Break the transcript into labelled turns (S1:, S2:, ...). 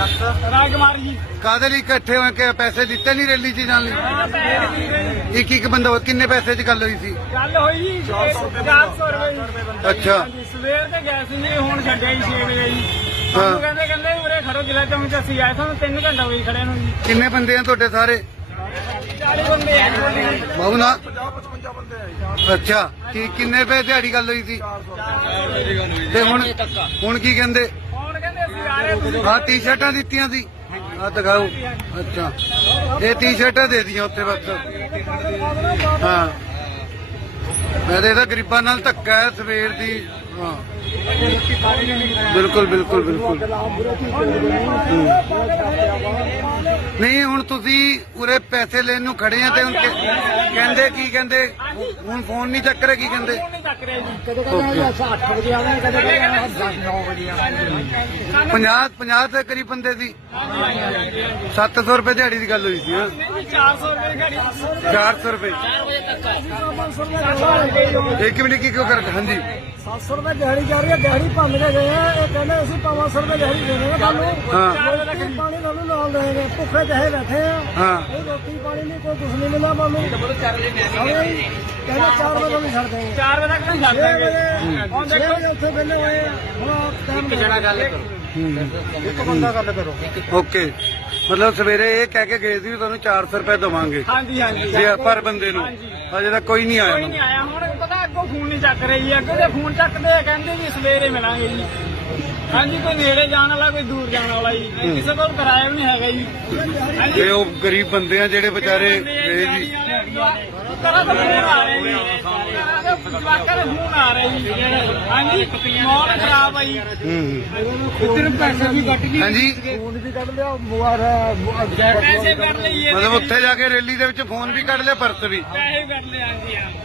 S1: ਰਾਜਕੁਮਾਰ ਜੀ
S2: ਕਾਹਦੇ ਲਈ ਇਕੱਠੇ ਹੋਏ ਕਿ ਪੈਸੇ ਦਿੱਤੇ ਨਹੀਂ ਰੈਲੀ 'ਚ ਜਾਣ ਲਈ? ਇੱਕ ਬੰਦਾ ਹੋਇਆ, ਕਿੰਨੇ ਪੈਸੇ 'ਚ ਗੱਲ ਹੋਈ ਸੀ?
S1: ਗੱਲ ਹੋਈ ਜੀ 400 ਰੁਪਏ ਜੀ।
S2: ਅੱਛਾ।
S1: ਹਾਂਜੀ, ਸਵੇਰ ਤੇ ਗਏ ਸੀ ਜੀ, ਹੁਣ ਛੱਡਿਆ ਜੀ 6 ਵਜੇ ਜੀ।
S2: ਹਾਂ।
S1: ਕਹਿੰਦੇ ਉਰੇ ਖੜੋ ਜ਼ਿਲ੍ਹਾ ਚੌਂਕ 'ਚ ਅਸੀਂ ਆਏ ਸਾਨੂੰ 3 ਘੰਟੇ ਹੋਏ ਖੜੇ ਨੂੰ ਜੀ।
S2: ਕਿੰਨੇ ਬੰਦੇ ਆ ਤੁਹਾਡੇ ਸਾਰੇ?
S1: 40 ਬੰਦੇ ਆ ਜੀ।
S2: ਬਾਬੂ ਨਾ 50-55 ਅੱਛਾ। ਕਿੰਨੇ ਰੁਪਏ ਦਿਹਾੜੀ ਗੱਲ ਹੋਈ ਸੀ? ਤੇ ਹੁਣ ਕੀ ਕਹਿੰਦੇ?
S1: ਹੁਣ ਕਹਿੰਦੇ ਅਸੀਂ ਆ ਰਹੇ ਤੁਸੀਂ
S2: ਆਹ ਟੀ-ਸ਼ਰਟਾਂ ਦਿੱਤੀਆਂ ਸੀ, ਆਹ ਦਿਖਾਓ। ਅੱਛਾ, ਇਹ ਟੀ-ਸ਼ਰਟਾਂ ਦੇ ਦੀਆਂ ਉੱਥੇ ਬਸ। ਹਾਂ, ਮੈਂ ਤਾਂ ਇਹਦਾ ਗਰੀਬਾਂ ਨਾਲ ਧੱਕਾ ਹੈ ਸਵੇਰ ਦੀ। ਹਾਂ, ਬਿਲਕੁਲ ਬਿਲਕੁਲ ਬਿਲਕੁਲ। ਨਹੀਂ, ਹੁਣ ਤੁਸੀਂ ਉਰੇ ਪੈਸੇ ਲੈਣ ਨੂੰ ਖੜੇ ਆ ਤੇ ਹੁਣ ਕਹਿੰਦੇ ਕੀ ਕਹਿੰਦੇ? ਹੁਣ ਫੋਨ ਨਹੀਂ ਚੱਕ ਰਹੇ, ਕੀ ਕਹਿੰਦੇ?
S1: ਨਹੀਂ ਚੱਕ ਰਹੇ ਜੀ। ਕਦੇ ਕਹਿੰਦੇ 8 ਵਜੇ ਆਵਾਂਗੇ, ਕਦੇ ਕਹਿੰਦੇ 9 ਵਜੇ ਆਵਾਂਗੇ।
S2: 50 ਦੇ ਕਰੀਬ ਬੰਦੇ ਸੀ। 700 ਰੁਪਏ ਦਿਹਾੜੀ ਦੀ ਗੱਲ ਹੋਈ ਸੀ। ਹਾਂ,
S1: 400 ਰੁਪਏ ਗਾੜੀ
S2: 400 ਰੁਪਏ। ਇੱਕ ਮਿੰਟ ਕੀ ਕਿਉਂ ਕਰ? ਹਾਂਜੀ,
S3: 700 ਰੁਪਏ ਦਿਹਾੜੀ ਜਾ ਰਹੀ ਹੈ। ਦਿਹਾੜੀ ਭੰਨ ਕੇ ਗਏ ਆ। ਇਹ ਕਹਿੰਦੇ ਅਸੀਂ 500 ਰੁਪਏ ਦਿਹਾੜੀ ਦੇਣੇ ਆ ਤੁਹਾਨੂੰ।
S2: ਹਾਂ
S3: ਰੋਟੀ ਪਾਣੀ ਤੁਹਾਨੂੰ ਨਾਲ ਦੇਣਗੇ। ਭੁੱਖੇ ਜਿਹੇ ਬੈਠੇ ਆ।
S2: ਹਾਂ।
S3: ਕੋਈ ਰੋਟੀ ਪਾਣੀ ਨਹੀਂ, ਕੋਈ ਕੁਛ ਨਹੀਂ ਮਿਲਿਆ ਤੁਹਾਨੂੰ। ਕਹਿੰਦੇ 4 ਵਜੇ ਨੂੰ ਛੱਡ ਦੇਣਗੇ।
S1: 4 ਵਜੇ ਤੱਕ ਨਹੀਂ ਛੱਡ ਦਾਂਗੇ। ਹੁਣ
S3: 6
S1: ਦੇਖੋ
S3: ਵਜੇ ਉੱਥੇ ਵਿਹਲੇ ਹੋਏ ਆ। ਹੁਣ ਟਾਈਮ
S1: ਗੱਲ ਕਰੋ।
S3: ਇੱਕ ਬੰਦਾ ਗੱਲ ਕਰੋ।
S2: ਓਕੇ, ਮਤਲਬ ਸਵੇਰੇ ਇਹ ਕਹਿ ਕੇ ਗਏ ਸੀ ਵੀ ਤੁਹਾਨੂੰ 400 ਰੁਪਏ ਦੇਵਾਂਗੇ
S1: ਹਾਂਜੀ ਹਾਂਜੀ
S2: ਜੀ ਪਰ ਬੰਦੇ ਨੂੰ। ਅਜੇ ਤੱਕ ਕੋਈ ਨਹੀਂ
S1: ਕੋਈ ਨਹੀਂ
S2: ਆਇਆ।
S1: ਆਇਆ। ਹੁਣ ਪਤਾ ਅੱਗੋਂ ਫੋਨ ਨਹੀਂ ਚੱਕ ਰਹੀ ਜੀ। ਅੱਗੋਂ ਦੇ ਫੋਨ ਚੱਕਦੇ ਆ, ਕਹਿੰਦੇ ਜੀ ਸਵੇਰੇ ਮਿਲਾਂਗੇ ਜੀ। ਹਾਂਜੀ, ਕੋਈ ਨੇੜੇ ਜਾਣ ਵਾਲਾ, ਕੋਈ ਦੂਰ ਜਾਣ ਵਾਲਾ ਜੀ। ਕਿਸੇ ਕੋਲ ਕਿਰਾਇਆ ਵੀ ਨਹੀਂ ਹੈਗਾ ਜੀ। ਹਾਂਜੀ,
S2: ਤੇ ਉਹ ਗਰੀਬ ਬੰਦੇ ਆ ਜਿਹੜੇ ਵਿਚਾਰੇ ਗਏ ਜੀ।
S1: ਤਰ੍ਹਾਂ ਦਾ ਫੋਨ ਆ ਰਿਹਾ ਜੀ। ਜਵਾਕਾਂ ਦੇ ਫੋਨ ਆ ਰਹੇ ਜੀ। ਹਾਂਜੀ, ਮਾਹੌਲ ਖਰਾਬ ਆ ਜੀ। ਇੱਧਰ ਪੈਸੇ ਵੀ ਕੱਟ ਗਏ।
S2: ਹਾਂਜੀ,
S3: ਫੋਨ ਵੀ ਕੱਢ ਲਿਆ, ਮੋਬਾਈਲ
S1: ਪੈਸੇ ਕੱਢ ਲਈਏ।
S2: ਮਤਲਬ ਉੱਥੇ ਜਾ ਕੇ ਰੈਲੀ ਦੇ ਵਿੱਚ ਫੋਨ ਵੀ ਕੱਢ ਲਿਆ, ਪਰਸ ਵੀ।
S1: ਪੈਸੇ ਕੱਢ ਲਏ। ਹਾਂਜੀ ਹਾਂ।